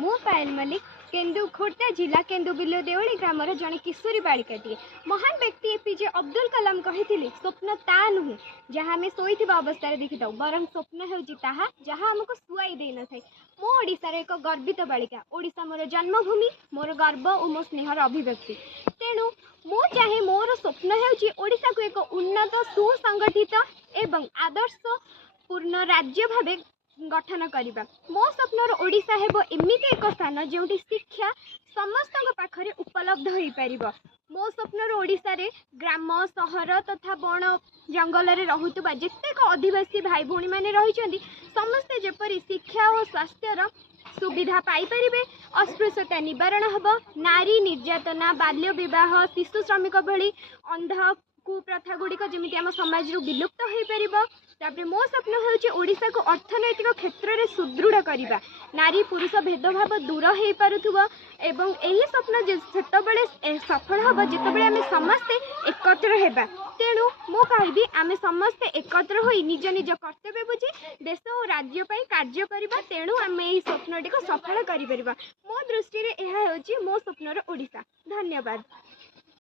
मु पायल मल्लिक केन्दु खोर्धा जिला केन्दुबिलो देवली ग्रामर जड़े किशोरी बालिकाटीए। महान व्यक्ति एपीजे अब्दुल कलाम कही स्वप्न ता नुहे जहाँ आम शोवा अवस्था देखी था बरं स्वप्न होता जहाँ आमको शुआई दे न था। मो ओडिशार एक गर्वित बालिका। ओडिशा मोर जन्मभूमि, मोर गर्व और मो स्नेहर अभिव्यक्ति। तेणु मु चाहे मोर स्वप्न होड़शा को एक उन्नत सुसंगठित एवं आदर्श पूर्ण राज्य भाव गठन करने। मो स्वप्नर ओडिशा हेबो एमिति एक स्थान जो शिक्षा समस्त पाखरे उपलब्ध हो पार। मो स्वप्नर ओडिशा रे ग्राम सहर तथा बण जंगल रे रहुतबा जेतेक आदिवासी भाई भौणी माने रहिचंदी समस्ते जेपरि शिक्षा और स्वास्थ्यर सुविधा पाई परिबे, अस्पृश्यता निवारण हब, नारी निर्यातना, बाल्य विवाह, शिशु श्रमिक भली अंध कुप्रथा गुड़िक जमी आम समाज विलुप्त हो पार। तापर मो स्वप्न होड़शा को अर्थनैतिक क्षेत्र में सुदृढ़ करने, नारी पुरुष भेदभाव दूर हो पारुथुब एवं यही स्वप्न से सफल हम जितेबाला आम समस्ते एकत्र होगा। तेणु मु कहि आम समस्ते एकत्र हो निज निज कर्तव्य बुझी देश और राज्य कार्य करवा। तेणु आम यही स्वप्नटी को सफल कर। मो दृष्टि में यह मो स्वप्नर ओडिशा। धन्यवाद।